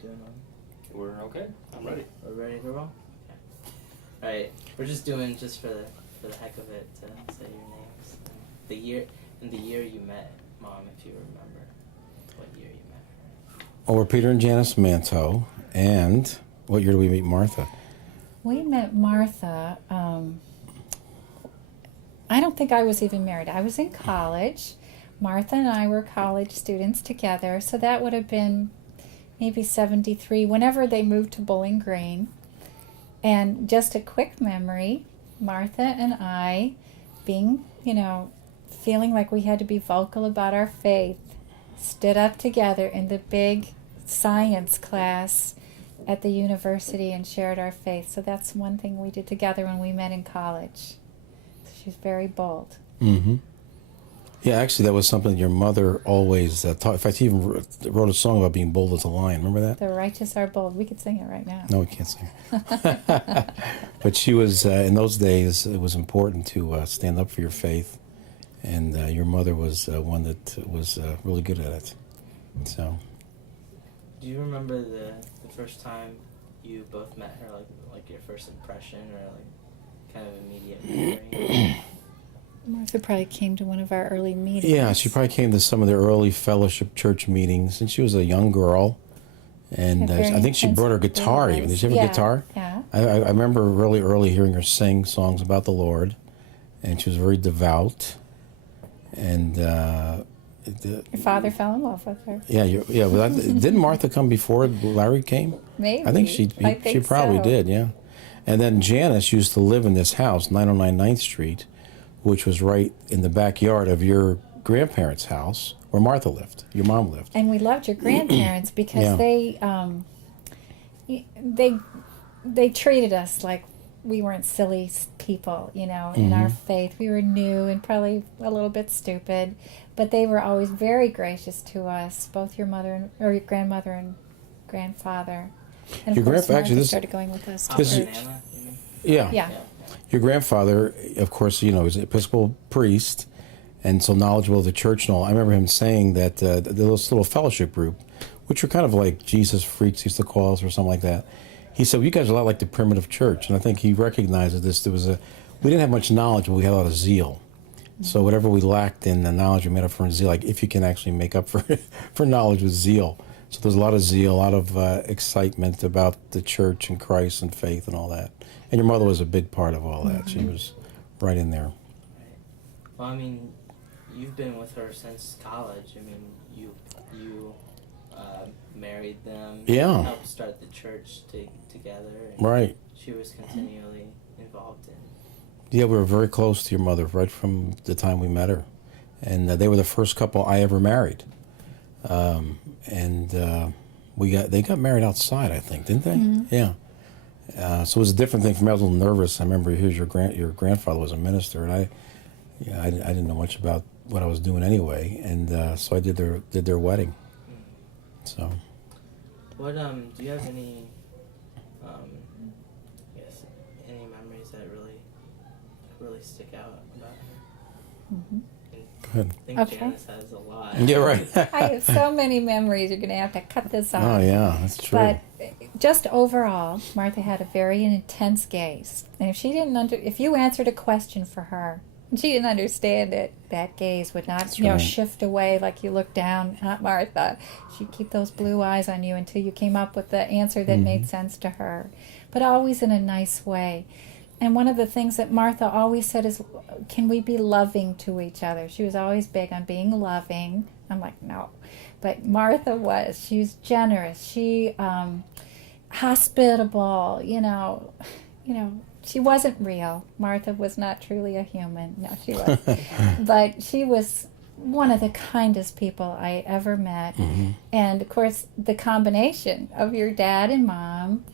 doing on? We're okay. I'm ready. We're ready to roll? Okay. Alright, we're just doing, just for the heck of it, to say your names. The year you met Mom, if you remember what year you met her. Well, we're Peter and Janice Manto. And what year did we meet Martha? We met Martha, I don't think I was even married. I was in college. Martha and I were college students together, so that would have been maybe 73, whenever they moved to Bowling Green. And just a quick memory, Martha and I, being, feeling like we had to be vocal about our faith, stood up together in the big science class at the university and shared our faith. So that's one thing we did together when we met in college. She's very bold. Mm-hmm. Yeah, actually, that was something your mother always taught. In fact, she even wrote a song about being bold as a lion. Remember that? The righteous are bold. We could sing it right now. No, we can't sing it. But she was, in those days, it was important to stand up for your faith. And your mother was one that was really good at it. So. Do you remember the first time you both met her, like your first impression, or like kind of immediate memory? Martha probably came to one of our early meetings. Yeah, she probably came to some of the early fellowship church meetings, and she was a young girl, and I think she brought her guitar even. Did she have a guitar? Yeah. I remember really early hearing her sing songs about the Lord, and she was very devout, and your father fell in love with her. Yeah. But didn't Martha come before Larry came? Maybe. I think she probably did, yeah. And then Janice used to live in this house, 909 9th Street, which was right in the backyard of your grandparents' house where Martha lived, your mom lived. And we loved your grandparents because they treated us like we weren't silly people, in our faith. We were new and probably a little bit stupid, but they were always very gracious to us, both your grandmother and grandfather. And your grandfather actually started going with us to church. Yeah. Your grandfather, of course, is an Episcopal priest, and so knowledgeable of the church and all. I remember him saying that this little fellowship group, which were kind of like Jesus freaks, used to call us, or something like that. He said, well, you guys are a lot like the primitive church. And I think he recognized this. We didn't have much knowledge, but we had a lot of zeal. So whatever we lacked in the knowledge, we made up for in zeal. Like if you can actually make up for knowledge with zeal. So there's a lot of zeal, a lot of excitement about the church and Christ and faith and all that. And your mother was a big part of all that. She was right in there. Right. Well, I mean, you've been with her since college. I mean, you married them. Yeah. Helped start the church together. And right. She was continually involved in. Yeah, we were very close to your mother right from the time we met her. And they were the first couple I ever married. They got married outside, I think, didn't they? Mm-hmm. Yeah. So it was a different thing for me. I was a little nervous. I remember your grandfather was a minister, and I didn't know much about what I was doing anyway, and so I did their wedding. So. What do you have any any memories that really stick out about her? Mm-hmm. Good. I think Janice has a lot. Yeah, right. I have so many memories. You're going to have to cut this off. Oh, yeah, that's true. But just overall, Martha had a very intense gaze. And if you answered a question for her, and she didn't understand it, that gaze would not, shift away like you look down at Martha. She'd keep those blue eyes on you until you came up with the answer that made sense to her. But always in a nice way. And one of the things that Martha always said is, can we be loving to each other? She was always big on being loving. I'm like, no. But Martha was. She was generous. She, hospitable, she wasn't real. Martha was not truly a human. No, she wasn't. But she was one of the kindest people I ever met. Mm-hmm. And, of course, the combination of your dad and mom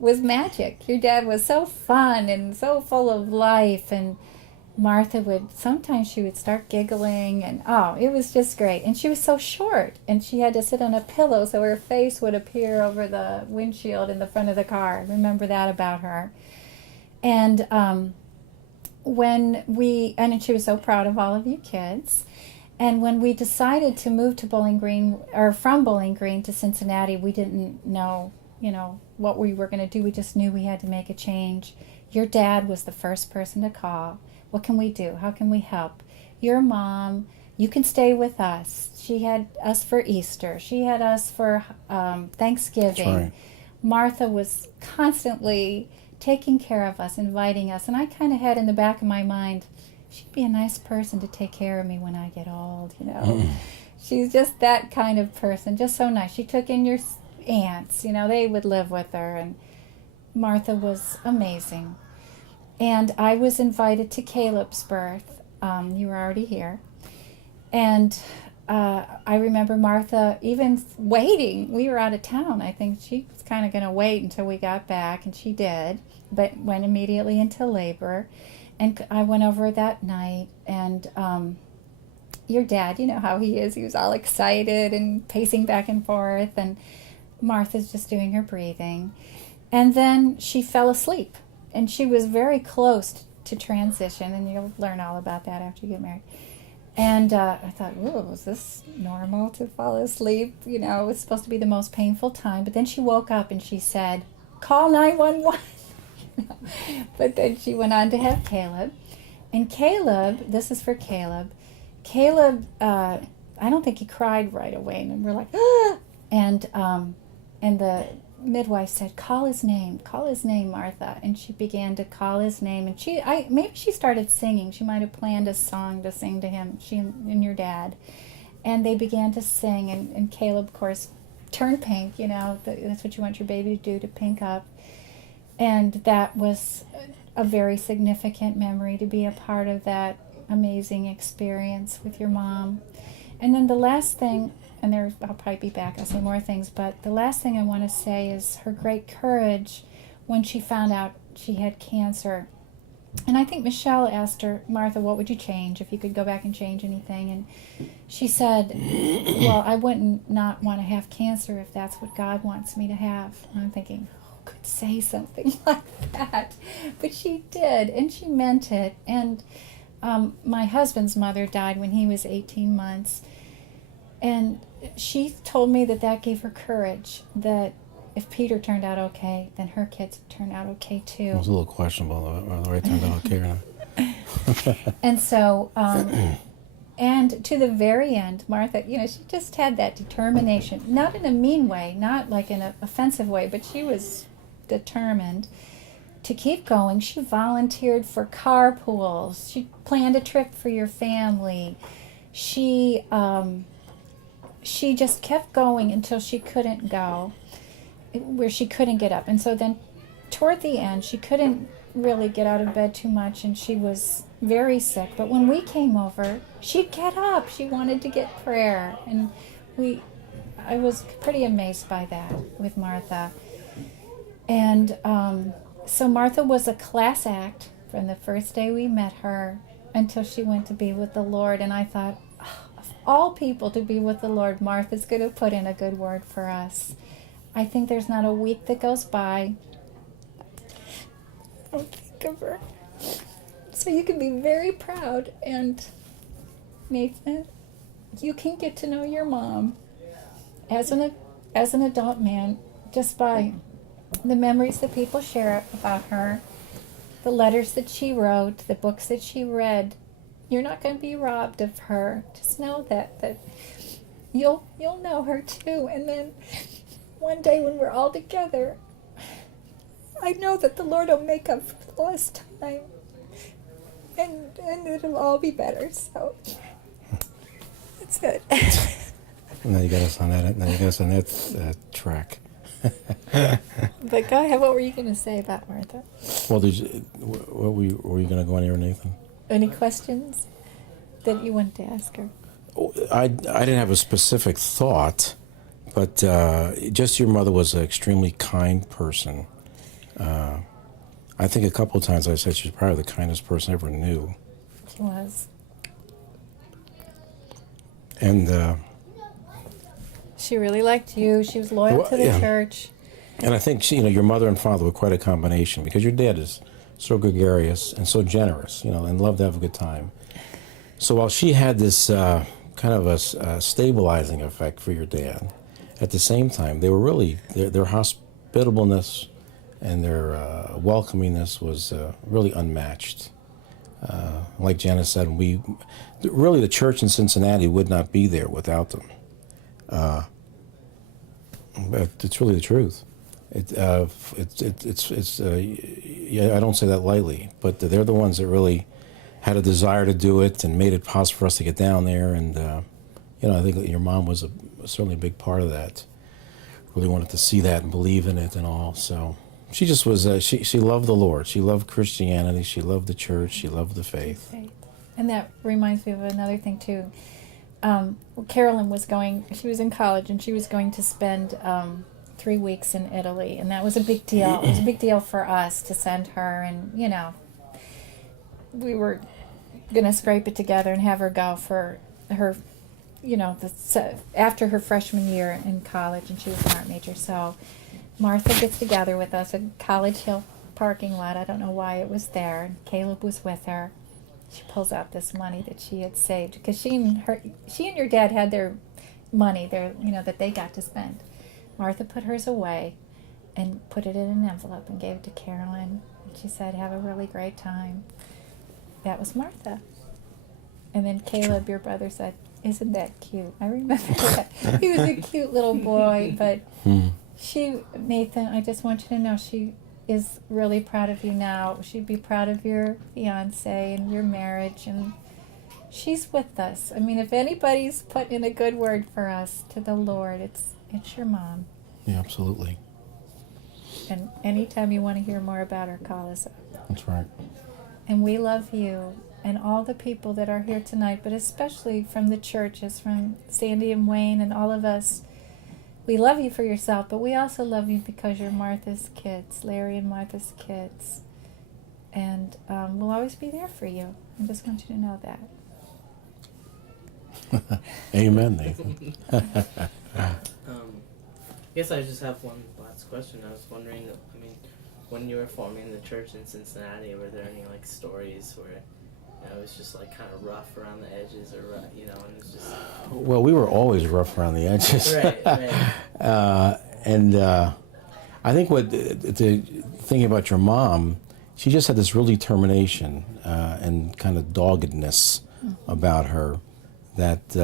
was magic. Your dad was so fun and so full of life, and Martha sometimes she would start giggling, and it was just great. And she was so short, and she had to sit on a pillow so her face would appear over the windshield in the front of the car. I remember that about her. And she was so proud of all of you kids. And when we decided to move to Bowling Green, or from Bowling Green to Cincinnati, we didn't know, what we were going to do. We just knew we had to make a change. Your dad was the first person to call. What can we do? How can we help? Your mom, you can stay with us. She had us for Easter. She had us for Thanksgiving. That's right. Martha was constantly taking care of us, inviting us. And I kind of had in the back of my mind, she'd be a nice person to take care of me when I get old, She's just that kind of person, just so nice. She took in your aunts, they would live with her, and Martha was amazing. And I was invited to Caleb's birth. You were already here. And I remember Martha even waiting. We were out of town. I think she was kind of going to wait until we got back, and she did, but went immediately into labor. And I went over that night, and your dad, you know how he is. He was all excited and pacing back and forth, and Martha's just doing her breathing. And then she fell asleep, and she was very close to transition, and you'll learn all about that after you get married. And I thought, was this normal to fall asleep? It was supposed to be the most painful time. But then she woke up and she said, call 911. But then she went on to have Caleb. And Caleb, this is for Caleb. Caleb, I don't think he cried right away. And we're like, ah! And the midwife said, call his name, Martha. And she began to call his name. And maybe she started singing. She might have planned a song to sing to him, she and your dad. And they began to sing. And Caleb, of course, turned pink. That's what you want your baby to do, to pink up. And that was a very significant memory, to be a part of that amazing experience with your mom. And then the last thing, and I'll probably be back, I'll say more things, but the last thing I want to say is her great courage when she found out she had cancer. And I think Michelle asked her, Martha, what would you change if you could go back and change anything? And she said, well, I wouldn't not want to have cancer if that's what God wants me to have. And I'm thinking, could say something like that, but she did, and she meant it. And my husband's mother died when he was 18 months, and she told me that gave her courage, that if Peter turned out okay, then her kids would turn out okay too. It was a little questionable whether it turned out okay or not. And so and to the very end, Martha, she just had that determination, not in a mean way, not like in an offensive way, but she was determined to keep going. She volunteered for carpools. She planned a trip for your family. She just kept going until she couldn't go, where she couldn't get up. And so then toward the end, she couldn't really get out of bed too much, and she was very sick. But when we came over, she'd get up. She wanted to get prayer. And I was pretty amazed by that with Martha. And so Martha was a class act from the first day we met her until she went to be with the Lord. And I thought, of all people to be with the Lord, Martha's going to put in a good word for us. I think there's not a week that goes by I don't think of her. So you can be very proud. And Nathan, you can get to know your mom as an adult man just by the memories that people share about her, the letters that she wrote, the books that she read. You're not going to be robbed of her. Just know that you'll know her too. And then one day when we're all together, I know that the Lord will make up for the lost time, and it'll all be better. So that's it. Now you got us on that track. But go ahead. What were you going to say about Martha? Well, were you going to go anywhere, Nathan? Any questions that you wanted to ask her? I didn't have a specific thought, but just your mother was an extremely kind person. I think a couple of times I said she's probably the kindest person I ever knew. She was. And she really liked you. She was loyal to the church. And I think your mother and father were quite a combination, because your dad is so gregarious and so generous, and loved to have a good time. So while she had this kind of a stabilizing effect for your dad. At the same time, they were really their hospitableness and their welcomingness was really unmatched. Like Janice said, really the church in Cincinnati would not be there without them. But it's really the truth. Yeah, I don't say that lightly, but they're the ones that really had a desire to do it and made it possible for us to get down there. And I think that your mom was certainly a big part of that. Really wanted to see that and believe in it and all. So she just was. She loved the Lord. She loved Christianity. She loved the church. She loved the faith. And that reminds me of another thing too. Carolyn was going. She was in college and she was going to spend 3 weeks in Italy, and that was a big deal. It was a big deal for us to send her, and we were gonna scrape it together and have her go for her, after her freshman year in college, and she was an art major. So Martha gets together with us at College Hill parking lot. I don't know why it was there. And Caleb was with her. She pulls out this money that she had saved because she and your dad had their money there, that they got to spend. Martha put hers away and put it in an envelope and gave it to Carolyn. And she said, "Have a really great time." That was Martha. And then Caleb, your brother, said, "Isn't that cute?" I remember that. He was a cute little boy, but Nathan, I just want you to know she is really proud of you now. She'd be proud of your fiance and your marriage, and she's with us. I mean, if anybody's putting in a good word for us to the Lord, it's your mom. Yeah, absolutely. And anytime you want to hear more about her, call us up. That's right. And we love you and all the people that are here tonight, but especially from the churches, from Sandy and Wayne and all of us. We love you for yourself, but we also love you because you're Martha's kids, Larry and Martha's kids. And we'll always be there for you. I just want you to know that. Amen, Nathan. I guess I just have one last question. I was wondering, when you were forming the church in Cincinnati, were there any stories where it was just kind of rough around the edges, or and it's just. Well, we were always rough around the edges. Right. And I think thinking about your mom, she just had this real determination and kind of doggedness about her that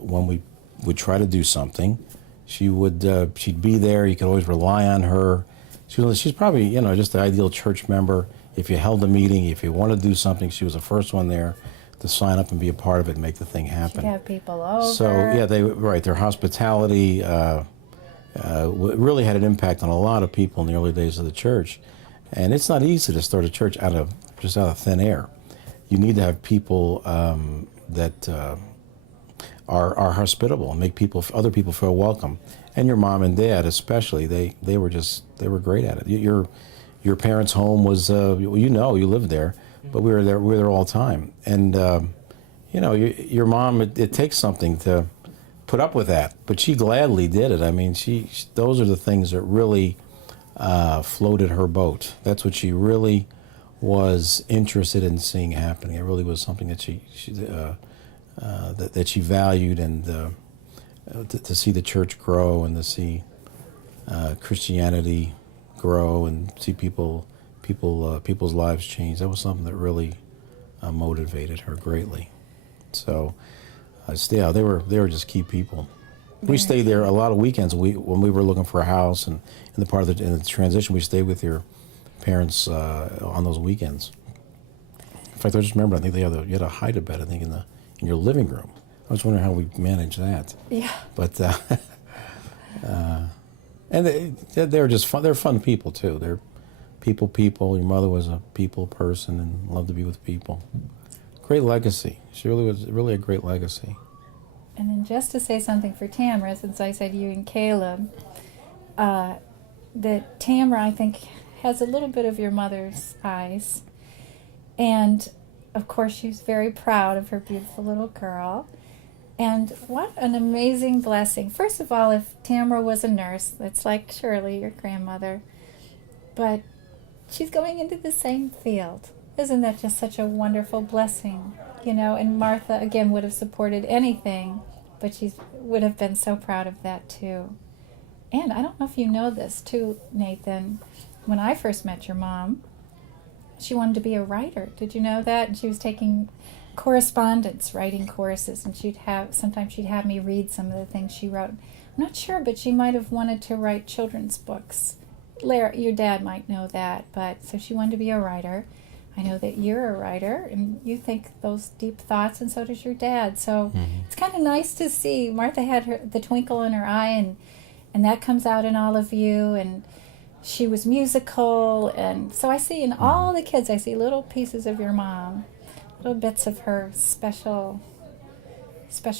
when we would try to do something, she'd be there. You could always rely on her. She's probably just the ideal church member. If you held a meeting, if you wanted to do something, she was the first one there to sign up and be a part of it and make the thing happen. She'd have people over. So yeah, their hospitality really had an impact on a lot of people in the early days of the church. And it's not easy to start a church out of thin air. You need to have people that are hospitable and make other people feel welcome. And your mom and dad especially, they were great at it. Your parents' home was you lived there, but we were there all the time. And your mom, it takes something to put up with that, but she gladly did it. I mean, those are the things that really floated her boat. That's what she really was interested in seeing happening. It really was something that that she valued, and to see the church grow and to see Christianity grow and see people's lives change. That was something that really motivated her greatly. So, they were just key people. We stayed there a lot of weekends. When we were looking for a house, and in the transition, we stayed with your parents on those weekends. In fact, I just remember, I think you had a hide-a-bed, I think, in your living room. I was wondering how we managed that. Yeah. But and they're just fun. They're fun people too. They're people. Your mother was a people person and loved to be with people. Great legacy. She really was a great legacy. And then just to say something for Tamara, since I said you and Caleb, that Tamara, I think, has a little bit of your mother's eyes. And, of course, she's very proud of her beautiful little girl. And what an amazing blessing. First of all, if Tamara was a nurse, that's like Shirley, your grandmother. But she's going into the same field. Isn't that just such a wonderful blessing? and Martha, again, would have supported anything, but she would have been so proud of that, too. And I don't know if you know this, too, Nathan. When I first met your mom, she wanted to be a writer. Did you know that? And she was taking correspondence, writing courses, and sometimes she'd have me read some of the things she wrote. I'm not sure, but she might have wanted to write children's books. Larry, your dad might know that, but so she wanted to be a writer. I know that you're a writer, and you think those deep thoughts, and so does your dad. So it's kind of nice to see. Martha had the twinkle in her eye, and that comes out in all of you, and she was musical, and so I see in all the kids, I see little pieces of your mom, little bits of her special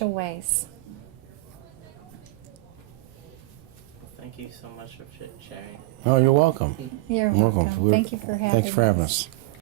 ways. Thank you so much for sharing. Oh, you're welcome. You're welcome. Thank you for having us. Thanks for having us.